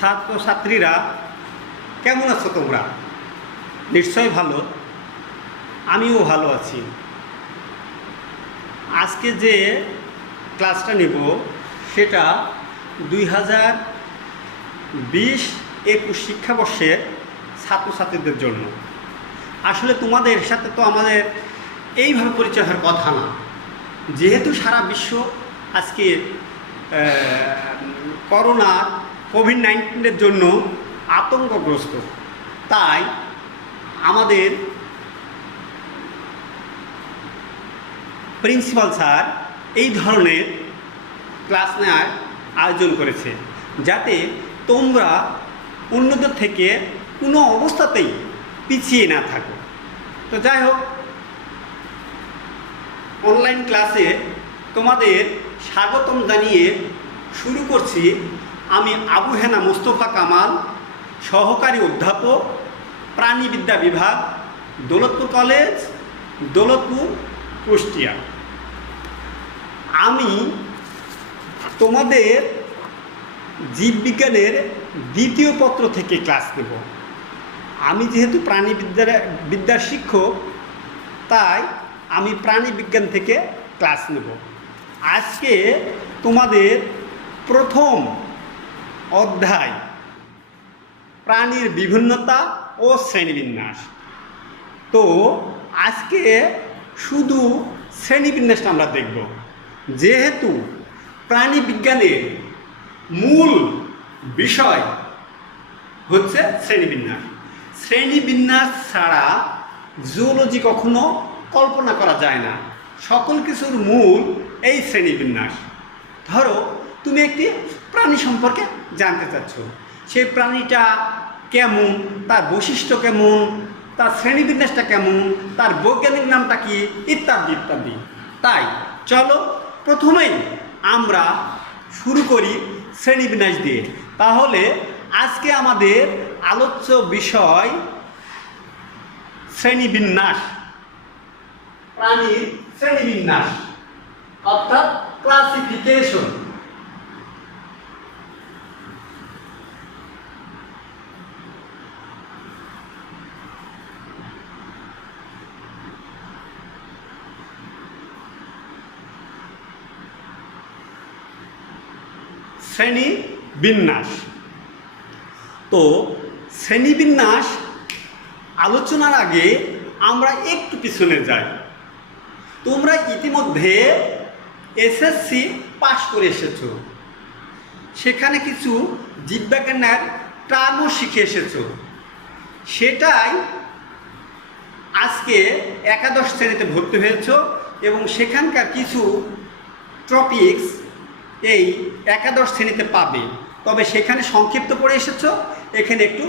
ছাত্রছাত্রীরা কেমন আছো তোমরা? নিশ্চয়ই ভালো। আমিও ভালো আছি। আজকে যে ক্লাসটা নেব সেটা 2020-21 শিক্ষাবর্ষের ছাত্রছাত্রীদের জন্য। আসলে তোমাদের সাথে তো আমাদের এইভাবে পরিচয় হওয়ার কথা না, যেহেতু সারা বিশ্ব আজকে করোনা কোভিড-19 জন্য আতঙ্কগ্রস্ত, তাই আমাদের প্রিন্সিপাল স্যার এই ধরনের ক্লাস নেওয়ার আয়োজন করেছে, যাতে তোমরা অন্যদের থেকে কোনো অবস্থাতেই পিছিয়ে না থাকো। তো যাই হোক, অনলাইন ক্লাসে তোমাদের স্বাগতম জানিয়ে শুরু করছি। আমি আবু হেনা মোস্তফা কামাল, সহকারী অধ্যাপক, প্রাণীবিদ্যা বিভাগ, দৌলতপুর কলেজ, দৌলতপুর, কুষ্টিয়া। আমি তোমাদের জীববিজ্ঞানের দ্বিতীয় পত্র থেকে ক্লাস নেব। আমি যেহেতু প্রাণীবিদ্যার শিক্ষক, তাই আমি প্রাণীবিজ্ঞান থেকে ক্লাস নেব। আজকে তোমাদের প্রথম অধ্যায় প্রাণীর বিভিন্নতা ও শ্রেণীবিন্যাস। তো আজকে শুধু শ্রেণীবিন্যাসটা আমরা দেখব, যেহেতু প্রাণীবিজ্ঞানের মূল বিষয় হচ্ছে শ্রেণীবিন্যাস। শ্রেণীবিন্যাস ছাড়া জুওলজি কখনো কল্পনা করা যায় না। সকল কিছুর মূল এই শ্রেণীবিন্যাস। ধরো তুমি একটি প্রাণী সম্পর্কে জানতে চাচ্ছ, সেই প্রাণীটা কেমন, তার বৈশিষ্ট্য কেমন, তার শ্রেণীবিন্যাসটা কেমন, তার বৈজ্ঞানিক নামটা কি, ইত্যাদি ইত্যাদি। তাই চলো প্রথমেই আমরা শুরু করি শ্রেণীবিন্যাস দিয়ে। তাহলে আজকে আমাদের আলোচ্য বিষয় শ্রেণীবিন্যাস, প্রাণীর শ্রেণীবিন্যাস অর্থাৎ ক্লাসিফিকেশন। শ্রেণীবিন্যাস। তো শ্রেণীবিন্যাস আলোচনার আগে আমরা একটু পিছনে যাই। তোমরা ইতিমধ্যে এসএসসি পাশ করে এসেছো, সেখানে কিছু জীববিজ্ঞানের টার্মও শিখে এসেছো। সেটাই আজকে একাদশ শ্রেণীতে ভর্তি হয়েছো এবং সেখানকার কিছু টপিকস এই একাদশ শ্রেণীতে পাবে। তবে সেখানে সংক্ষিপ্ত পড়ে এসেছো, এখানে একটু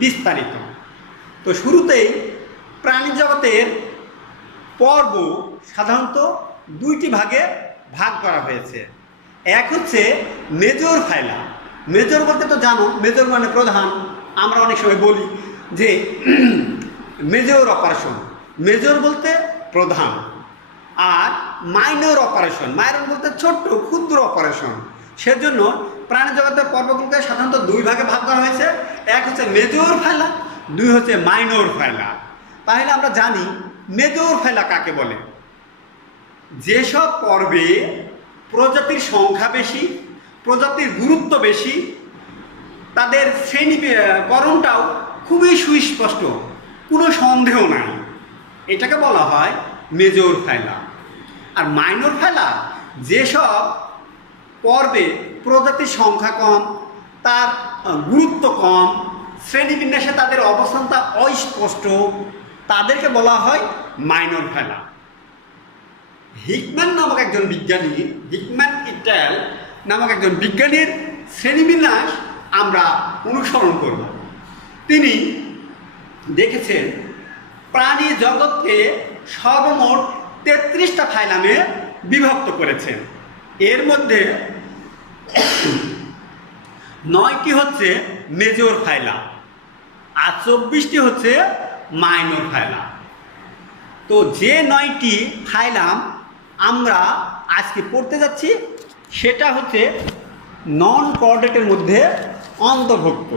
বিস্তারিত। তো শুরুতেই প্রাণী জগতের পর্ব সাধারণত দুইটি ভাগে ভাগ করা হয়েছে। এক হচ্ছে মেজর ফাইলা। মেজর বলতে তো জানো, মেজর মানে প্রধান। আমরা অনেক সময় বলি যে মেজর অপারেশন, মেজর বলতে প্রধান। আর মাইনর অপারেশন, মাইনর বলতে ছোট্ট ক্ষুদ্র অপারেশন। সেজন্য প্রাণী জগতের পর্বগুলোকে সাধারণত দুই ভাগে ভাগ করা হয়েছে। এক হচ্ছে মেজর ফাইলা, দুই হচ্ছে মাইনর ফাইলা। তাহলে আমরা জানি মেজর ফাইলা কাকে বলে। যেসব পর্বে প্রজাতির সংখ্যা বেশি, প্রজাতির গুরুত্ব বেশি, তাদের শ্রেণীকরণটাও খুবই সুস্পষ্ট, কোনো সন্দেহ নাই, এটাকে বলা হয় মেজর ফাইলা। আর মাইনর ফাইলা যেসব পর্বে প্রজাতির সংখ্যা কম, তার গুরুত্ব কম, শ্রেণীবিন্যাসে তাদের অবস্থানটা অস্পষ্ট, তাদেরকে বলা হয় মাইনর ফাইলা। হিকম্যান নামক একজন বিজ্ঞানী, হিকম্যান ইটাল নামক একজন বিজ্ঞানীর শ্রেণীবিন্যাস আমরা অনুসরণ করব। তিনি দেখেছেন প্রাণী জগৎকে সর্বমোট 33টা ফাইলামে বিভক্ত করেছেন। এর মধ্যে 9টি হচ্ছে মেজর ফাইলা আর 24টি হচ্ছে মাইনর ফাইলা। তো যে 9টি ফাইলাম আমরা আজকে পড়তে যাচ্ছি সেটা হচ্ছে নন কর্ডেটের মধ্যে অন্তর্ভুক্ত,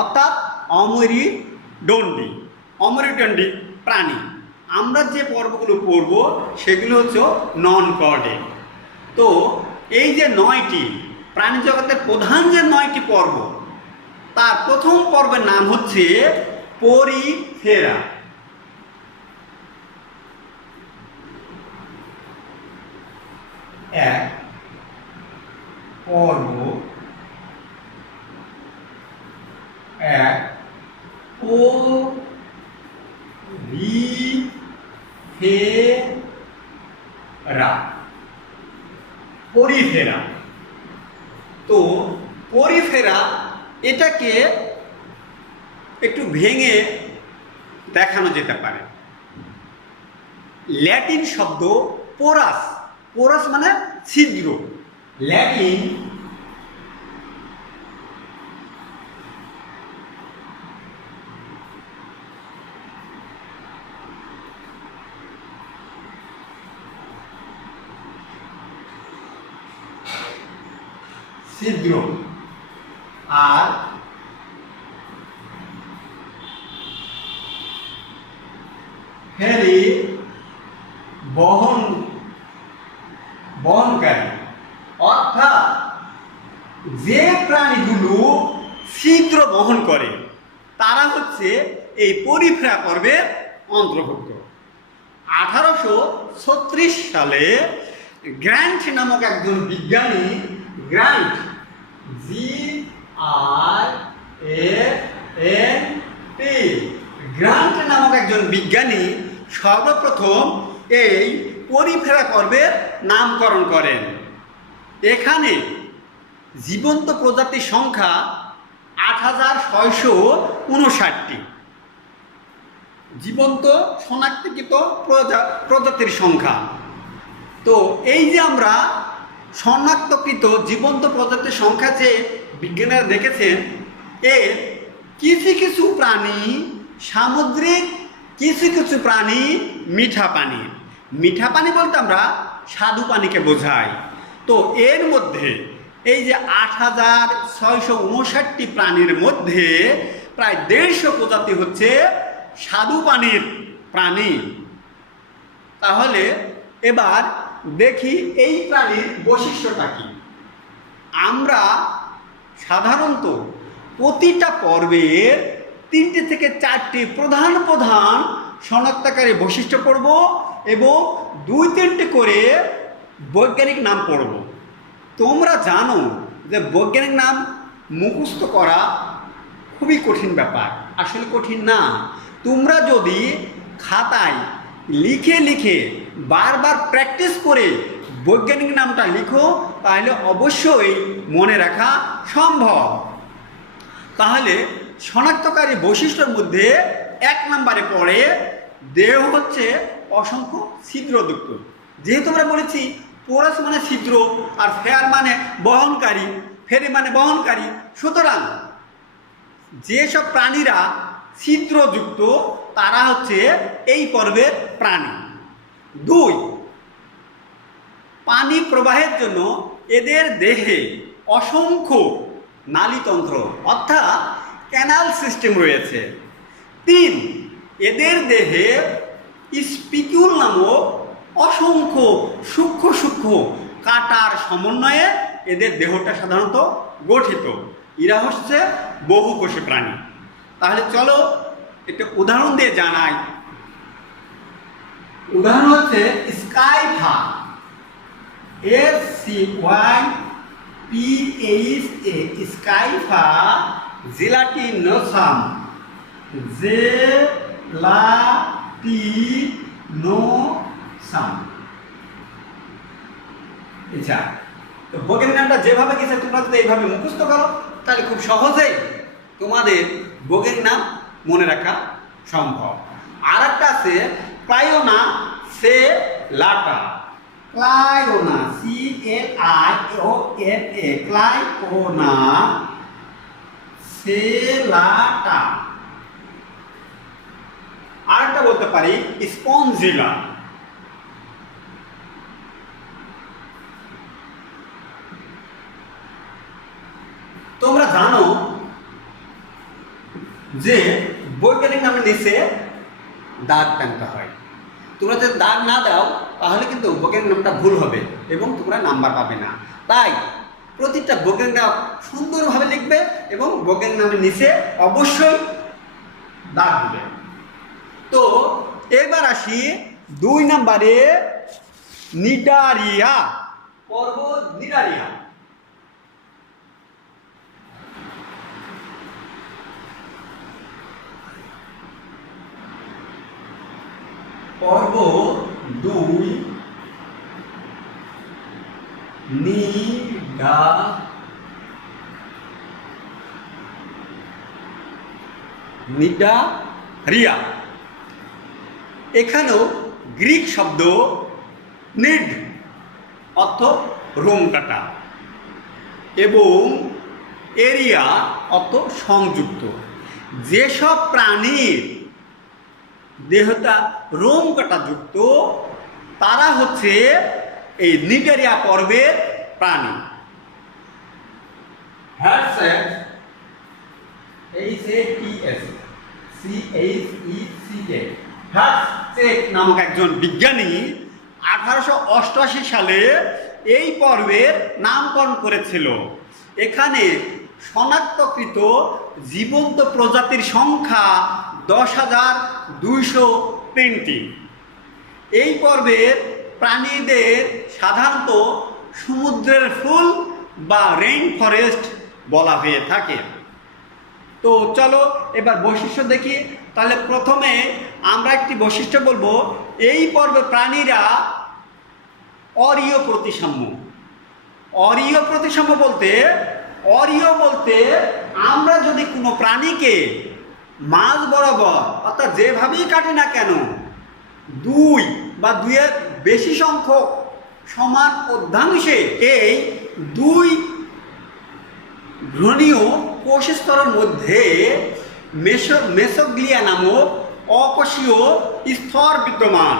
অর্থাৎ অমেরুদণ্ডী। অমেরুদণ্ডী প্রাণী। আমরা যে পর্বগুলো পড়ব সেগুলো হচ্ছে নন কর্ডেড। তো এই যে 9টি প্রাণী জগতের প্রধান যে 9টি পর্ব, তার প্রথম পর্বের নাম হচ্ছে পরিফেরা। এক পর্ব, এক পরিফেরা। পরিফেরা। তো পরিফেরা এটাকে একটু ভেঙে দেখানো যেতে পারে। ল্যাটিন শব্দ পোরাস, পোরাস মানে ছিদ্র। ল্যাটিন ছিদ্র, আর ফেরি বহনকারী। অর্থাৎ যে প্রাণীগুলো ছিদ্র বহন করে তারা হচ্ছে এই পরিফেরা পর্বের অন্তর্ভুক্ত। 1836 সালে গ্র্যান্ট নামক একজন বিজ্ঞানী, গ্র্যান্ট GRANT, গ্র্যান্ট নামক একজন বিজ্ঞানী সর্বপ্রথম এই পরিফেরা পর্বের নামকরণ করেন। এখানে জীবন্ত প্রজাতির সংখ্যা 8659টি। জীবন্ত শনাক্তকৃত প্রজাতির সংখ্যা। তো এই যে আমরা শনাক্তকৃত জীবন্ত প্রজাতির সংখ্যা যে বিজ্ঞানীরা দেখেছেন, এর কিছু কিছু প্রাণী সামুদ্রিক, কিছু কিছু প্রাণী মিঠা পানি। মিঠা পানি বলতে আমরা স্বাদু পানিকে বোঝাই। তো এর মধ্যে এই যে 8659টি প্রাণীর মধ্যে প্রায় 150 প্রজাতি হচ্ছে স্বাদু পানির প্রাণী। তাহলে এবার দেখি এই প্রাণীর বৈশিষ্ট্যটা কি। আমরা সাধারণত প্রতিটা পর্বের 3টে থেকে 4টি প্রধান প্রধান শনাক্তকারী বৈশিষ্ট্য পড়ব এবং 2-3টে করে বৈজ্ঞানিক নাম পড়ব। তোমরা জানো যে বৈজ্ঞানিক নাম মুখস্থ করা খুবই কঠিন ব্যাপার। আসলে কঠিন না। তোমরা যদি খাতায় লিখে লিখে বারবার প্র্যাকটিস করে বৈজ্ঞানিক নামটা লিখো তাহলে অবশ্যই মনে রাখা সম্ভব। তাহলে শনাক্তকারী বৈশিষ্ট্যের মধ্যে 1 নম্বরে পড়ে দেহ হচ্ছে অসংখ্য ছিদ্রযুক্ত। যেহেতু আমরা বলেছি পোরাস মানে ছিদ্র আর ফেয়ার মানে বহনকারী, ফেরি মানে বহনকারী, সুতরাং যেসব প্রাণীরা ছিদ্রযুক্ত তারা হচ্ছে এই পর্বের প্রাণী। 2, পানি প্রবাহের জন্য এদের দেহে অসংখ্য নালীতন্ত্র অর্থাৎ ক্যানাল সিস্টেম রয়েছে। 3, এদের দেহে স্পিকিউল নামক অসংখ্য সূক্ষ্ম সূক্ষ্ম কাঁটার সমন্বয়ে এদের দেহটা সাধারণত গঠিত। এরা হচ্ছে বহুকোষী প্রাণী। তাহলে চলো একটা উদাহরণ দিয়ে জানাই। উদাহরণ হচ্ছে স্কাইফা, SCYPHA, স্কাইফা জেলাটিনোসাম, জেলাটিনোসাম। আচ্ছা, তো বৈজ্ঞানিক নামটা যেভাবে গেছে তোমরা যদি এইভাবে মুখস্থ করো তাহলে খুব সহজেই তোমাদের বৈজ্ঞানিক নাম মনে রাখা সম্ভব। আর একটা আছে ক্লায়োনা সেলাটা। ক্লায়োনা, CLIONA, ক্লায়োনা সেলাটা। আরেকটা বলতে পারি স্পঞ্জিলা। তোমরা জানো যে বৈজ্ঞানিক নামের নিচে দাগ টানতে হয়। তোমরা যদি দাগ না দাও তাহলে কিন্তু বৈজ্ঞানিক নামটা ভুল হবে এবং তোমরা নাম্বার পাবে না। তাই প্রতিটা বৈজ্ঞানিক নাম সুন্দরভাবে লিখবে এবং বৈজ্ঞানিক নামের নিচে অবশ্যই দাগ দিবে। তো এবার আসি 2 নম্বরে, নিডারিয়া, পর্বত নিডারিয়া। পর্ব 2 নিডারিয়া। এখানেও গ্রিক শব্দ নিড অর্থ রোম কাটা এবং এরিয়া অর্থ সংযুক্ত। যেসব প্রাণীর দেহটা রোম কাটা যুক্ত তারা হচ্ছে এই নিডারিয়া পর্বের প্রাণী। হার্টসেক নামক একজন বিজ্ঞানী 1888 সালে এই পর্বের নামকরণ করেছিল। এখানে শনাক্তকৃত জীবন্ত প্রজাতির সংখ্যা 10,203টি। এই পর্বের প্রাণীদের সাধারণত সমুদ্রের ফুল বা রেইন ফরেস্ট বলা হয়ে থাকে। তো চলো এবার বৈশিষ্ট্য দেখি। তাহলে প্রথমে আমরা একটি বৈশিষ্ট্য বলবো, এই পর্বে প্রাণীরা অরীয় প্রতিসাম্য। অরীয় প্রতিসাম্য বলতে আমরা যদি কোনো প্রাণীকে মাঝ বরাবর অর্থাৎ যেভাবেই কাটি না কেন 2 বা 2-এর বেশি সংখ্যক সমান অর্ধাংশে এই 2 ঘ্রণীয় কোষস্তরের মধ্যে মেসোগ্লিয়া নামক অকোষীয় স্তর বিদ্যমান।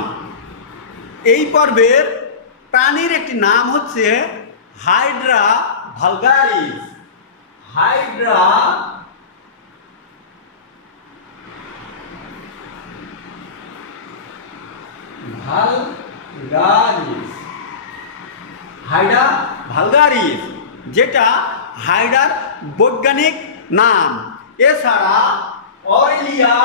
এই পর্বের প্রাণীর একটি নাম হচ্ছে হাইড্রা ভালগারিস। হাইড্রা ভালগারিস যেটা হাইড্রার বৈজ্ঞানিক নাম। এছাড়া অরিলিয়া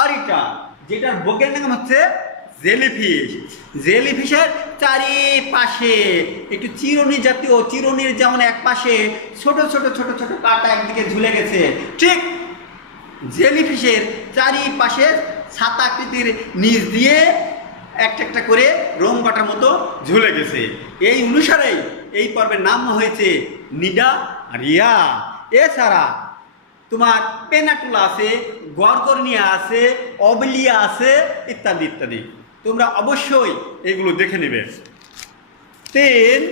অরিটা যেটার বৈজ্ঞানিক নাম হচ্ছে জেলিফিশ। জেলিফিশের চারিপাশে একটু চিরুনি জাতীয়, চিরুনির যেমন এক পাশে ছোট ছোট ছোট ছোট কাঁটা একদিকে ঝুলে গেছে, ঠিক জেলিফিশের চারিপাশে ছাতাকৃতির নিচ দিয়ে একটা একটা করে রোম কাটার মতো ঝুলে গেছে। এই অনুসারেই এই পর্বের নাম হয়েছে নিডারিয়া। এছাড়া তোমার পেনাটুলা আছে, গরগরনিয়া আছে, অবলিয়া আছে ইত্যাদি ইত্যাদি। তোমরা অবশ্যই এগুলো দেখে নেবে। 3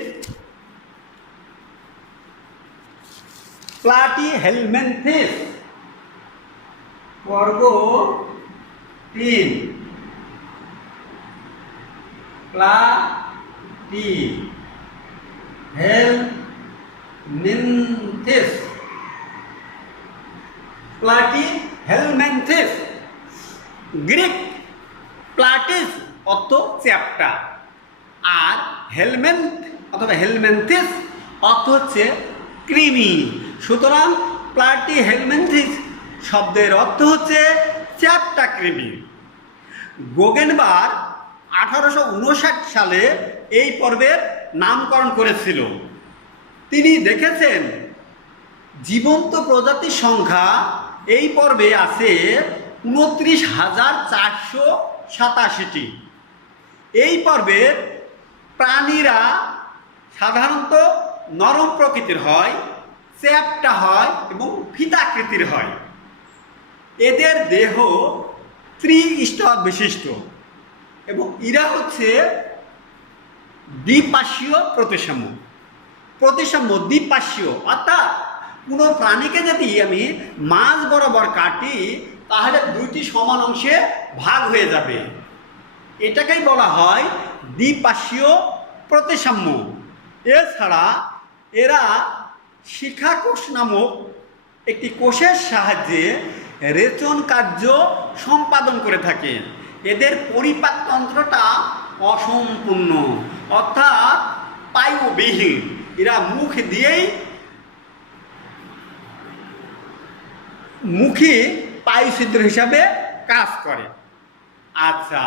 প্লাটিহেলমিনথেস, পর্ব 3 প্লাটিহেলমিনথেস। প্লাটিহেলমিনথেস গ্রিক প্লাটিস অর্থ চ্যাপ্টা, আর হেলমেন্থ অথবা হেলমেন্থিস অর্থ হচ্ছে কৃমি। সুতরাং প্লাটিহেলমিনথেস শব্দের অর্থ হচ্ছে চ্যাপ্টা কৃমি। গোগেনবার 1859 সালে এই পর্বের নামকরণ করেছিল। তিনি দেখেছেন জীবন্ত প্রজাতির সংখ্যা এই পর্বে আছে 29,487টি। এই পর্বের প্রাণীরা সাধারণত নরম প্রকৃতির হয়, চ্যাপ্টা হয় এবং ফিতাকৃতির হয়। এদের দেহ ত্রিস্তর বিশিষ্ট এবং এরা হচ্ছে দ্বিপার্শ্বীয় প্রতিসাম্য দ্বিপার্শ্বীয়, অর্থাৎ কোনো প্রাণীকে যদি আমি মাঝ বরাবর কাটি তাহলে দুইটি সমান অংশে ভাগ হয়ে যাবে। এটাকেই বলা হয় দ্বিপার্শ্বীয় প্রতিসাম্য। এছাড়া এরা শিখাকোষ নামক একটি কোষের সাহায্যে রেচন কার্য সম্পাদন করে থাকে। এদের পরিপাকতন্ত্রটা অসম্পূর্ণ, অর্থাৎ পায়ুবিহীন। এরা মুখ দিয়েই মুখী পায়ুছিদ্র হিসাবে কাজ করে। আচ্ছা,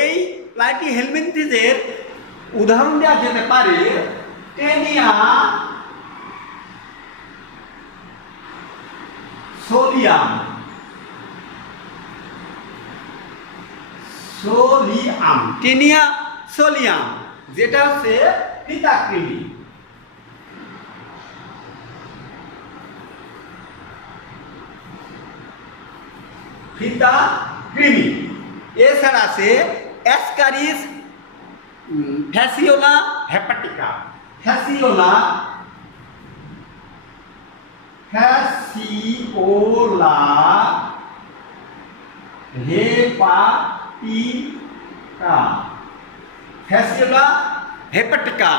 এই প্লাটিহেলমিনথেসের উদাহরণ দেওয়া যেতে পারে টেনিয়া সোলিয়াম, টেনিয়া সোলিয়াম, যেটা হচ্ছে ফিতাকৃমি। ফিতাকৃমি। এছাড়া আছে অ্যাসকারিস ফ্যাসিওলা হেপাটিকা, ফ্যাসিওলা হেপাটিকা, ফ্যাসিওলা হেপাটিকা,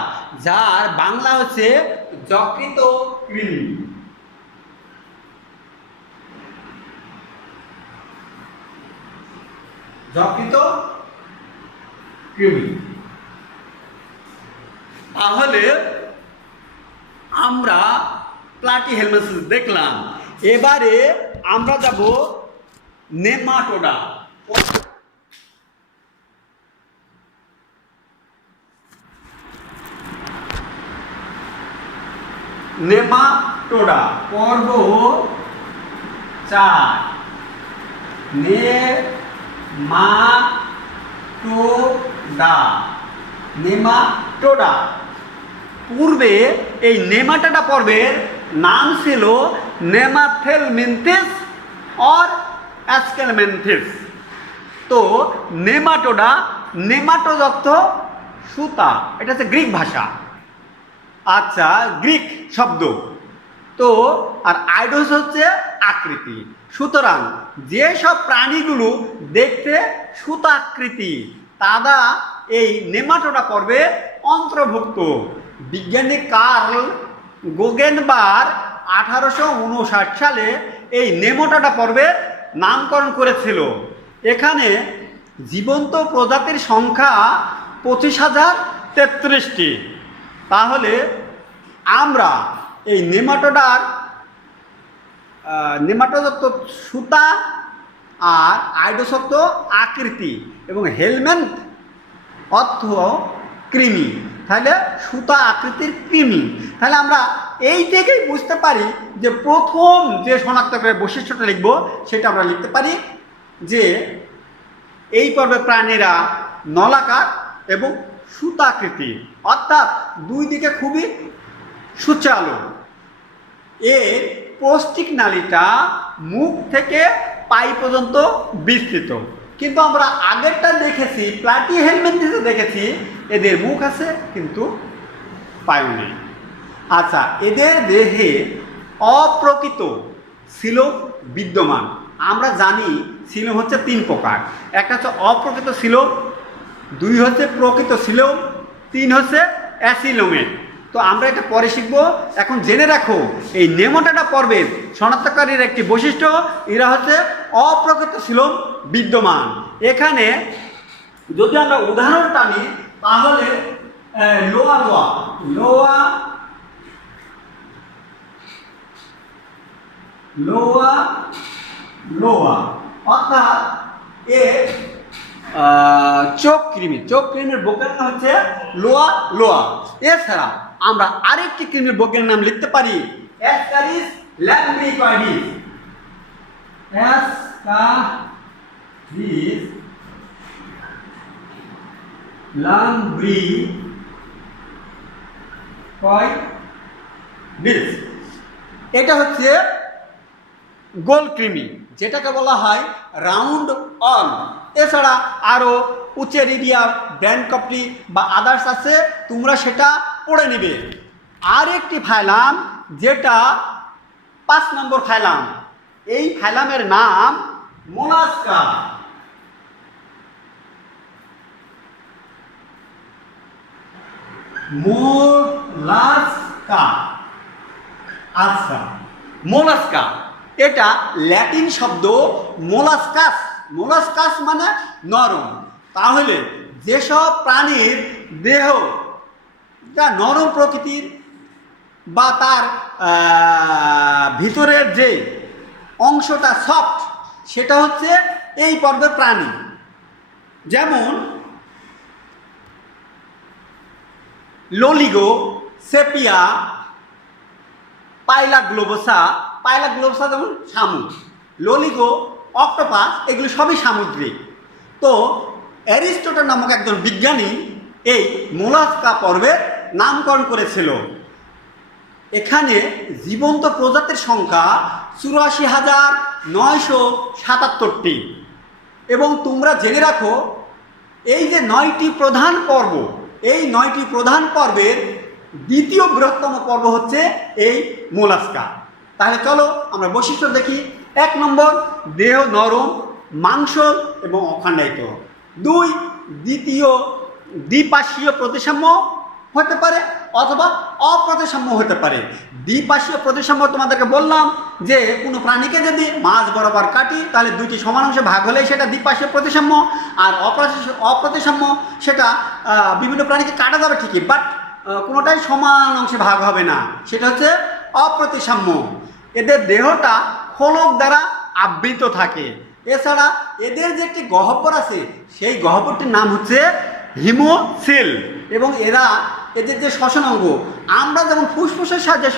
যার বাংলা হচ্ছে যকৃত কৃমি। যকৃত কৃমি। তাহলে আমরা প্লাটিহেলমিনথেস দেখলাম। এবারে আমরা যাব নেমাটোডা। নেমাটোডা পর্ব 4। নেমাটোডা। পূর্বে এই নেমাটোডা পর্বের নাম ছিল নেমাথেলমিনথেস অর অ্যাসকেলমিনথেস। তো নেমাটোডা, নেমাটোজ অর্থ সুতা, এটা হচ্ছে গ্রিক ভাষা। আচ্ছা, গ্রিক শব্দ। তো আর আইডোস হচ্ছে আকৃতি। সুতরাং যেসব প্রাণীগুলো দেখতে সুতাকৃতি তারা এই নেমাটোডা পর্বে অন্তর্ভুক্ত। বিজ্ঞানী কার্ল গোগেনবার্গ 1859 সালে এই নেমাটোডা পর্বের নামকরণ করেছিল। এখানে জীবন্ত প্রজাতির সংখ্যা 25,033টি। তাহলে আমরা এই নেমাটোড সুতা আর আইডোসত্ব আকৃতি এবং হেলমেন্থ অর্থ কৃমি। তাহলে সুতা আকৃতির কৃমি। তাহলে আমরা এই থেকেই বুঝতে পারি যে প্রথম যে শনাক্তকারী বৈশিষ্ট্যটা লিখব সেটা আমরা লিখতে পারি যে এই পর্বের প্রাণীরা নলাকার এবং সুতাকৃতি, অর্থাৎ দুই দিকে খুবই সুচালো। এর পৌষ্টিক নালীটা মুখ থেকে পাই পর্যন্ত বিস্তৃত। কিন্তু আমরা আগেরটা দেখেছি, প্লাটিহেলমিনথেসে দেখেছি এদের মুখ আছে কিন্তু পায়ু নেই। আচ্ছা, এদের দেহে অপ্রকৃত সিলোম বিদ্যমান। আমরা জানি সিলোম হচ্ছে 3 প্রকার। একটা হচ্ছে অপ্রকৃত সিলোম, 2 হচ্ছে প্রকৃত সিলোম, 3 হচ্ছে অ্যাসিলোমেট। তো আমরা এটা পরে শিখব। এখন জেনে রাখো এই নেমাটোডা পর্বের শনাক্তকারীর একটি বৈশিষ্ট্য, এরা হচ্ছে অপ্রকৃত সিলোম বিদ্যমান। এখানে যদি আমরা উদাহরণ টানি তাহলে লোয়া অর্থাৎ এর চোখ কৃমির বৈজ্ঞানিক নাম হচ্ছে লোয়া। এছাড়া আমরা আরেকটি কৃমির বৈজ্ঞানিক নাম লিখতে পারি অ্যাসকারিস ল্যাম্ব্রিকয়েডিস। অ্যাসকারিস ল্যাম্ব্রিকয়েডিস, এটা হচ্ছে গোল কৃমি, যেটাকে বলা হয় রাউন্ড অন। এছাড়া আরও উচেরিডিয়া, ব্র্যান্ডকপটি বা আদার্স আছে, তোমরা সেটা পড়ে নেবে। আর একটি ফাইলাম যেটা 5 নম্বর ফাইলাম, এই ফাইলামের নাম মোলাস্কা। মোলাস্কা। আচ্ছা, মোলাস্কা এটা ল্যাটিন শব্দ মোলাস্কাস। মোলাস্কাস মানে নরম। তাহলে যেসব প্রাণীর দেহ যা নরম প্রকৃতির বা তার ভিতরের যে অংশটা সফট, সেটা হচ্ছে এই পর্বের প্রাণী। যেমন লোলিগো, সেপিয়া, পাইলা গ্লোবোসা। পাইলা গ্লোবোসা যেমন শামুক, লোলিগো, অক্টোপাস, এগুলো সবই সামুদ্রিক। তো অ্যারিস্টটল নামক একজন বিজ্ঞানী এই মোলাস্কা পর্বের নামকরণ করেছিল। এখানে জীবন্ত প্রজাতির সংখ্যা 84,977টি। এবং তোমরা জেনে রাখো, এই যে 9টি প্রধান পর্ব, এই 9টি প্রধান পর্বের দ্বিতীয় বৃহত্তম পর্ব হচ্ছে এই মোলাস্কা। তাহলে চলো আমরা বৈশিষ্ট্য দেখি। 1 নম্বর, দেহ নরম, মাংস এবং অখণ্ডায়িত। 2, দ্বিপার্শ্বীয় প্রতিসাম্য হতে পারে অথবা অপ্রতিসাম্য হতে পারে। দ্বিপার্শ্বীয় প্রতিসাম্য তোমাদেরকে বললাম যে কোনো প্রাণীকে যদি মাঝ বরাবর কাটি তাহলে 2টি সমান অংশে ভাগ হলেই সেটা দ্বিপার্শ্বীয় প্রতিসাম্য। আর অপ্রতিসাম্য সেটা বিভিন্ন প্রাণীকে কাটা যাবে ঠিকই, বাট কোনোটাই সমান অংশে ভাগ হবে না, সেটা হচ্ছে অপ্রতিসাম্য। এদের দেহটা খোলক দ্বারা আবৃত থাকে। এছাড়া এদের যে একটি গহ্বর আছে, সেই গহ্বরটির নাম হচ্ছে হিমোসিল। এবং এদের যে শ্বসন অঙ্গ, আমরা যেমন ফুসফুসের সাহায্যে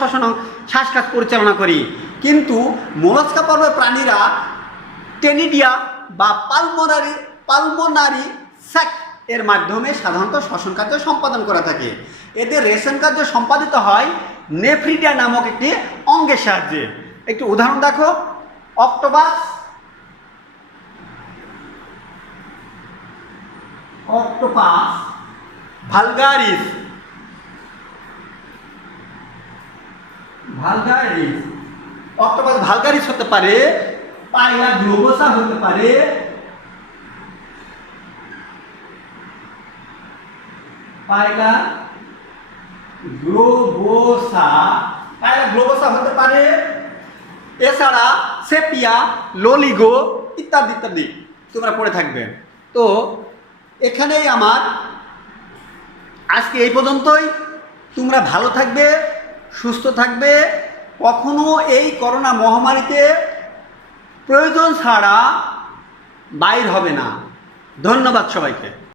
শ্বাসকাজ পরিচালনা করি, কিন্তু মোলাস্কা পর্বের প্রাণীরা টেনিডিয়া বা পালমোনারি স্যাক এর মাধ্যমে সাধারণত শ্বসন কার্য সম্পাদন করা থাকে। এদের রেশন কার্য সম্পাদিত হয় নেফ্রিডিয়া নামক একটি অঙ্গের সাহায্যে। একটি উদাহরণ দেখো, অক্টোপাস ভালগারিস। অক্টোপাস ভালগারিস হতে পারে, পাইলা গ্লোবোসা হতে পারে, পাইলা গ্লোবোসা হতে পারে। এছাড়া সেপিয়া, লোলিগো ইত্যাদি ইত্যাদি তোমরা পড়ে থাকবে। তো এখানেই আমার আজকে এই পর্যন্তই। তোমরা ভালো থাকবে, সুস্থ থাকবে, কখনো এই করোনা মহামারীতে প্রয়োজন ছাড়া বাইর হবে না। ধন্যবাদ সবাইকে।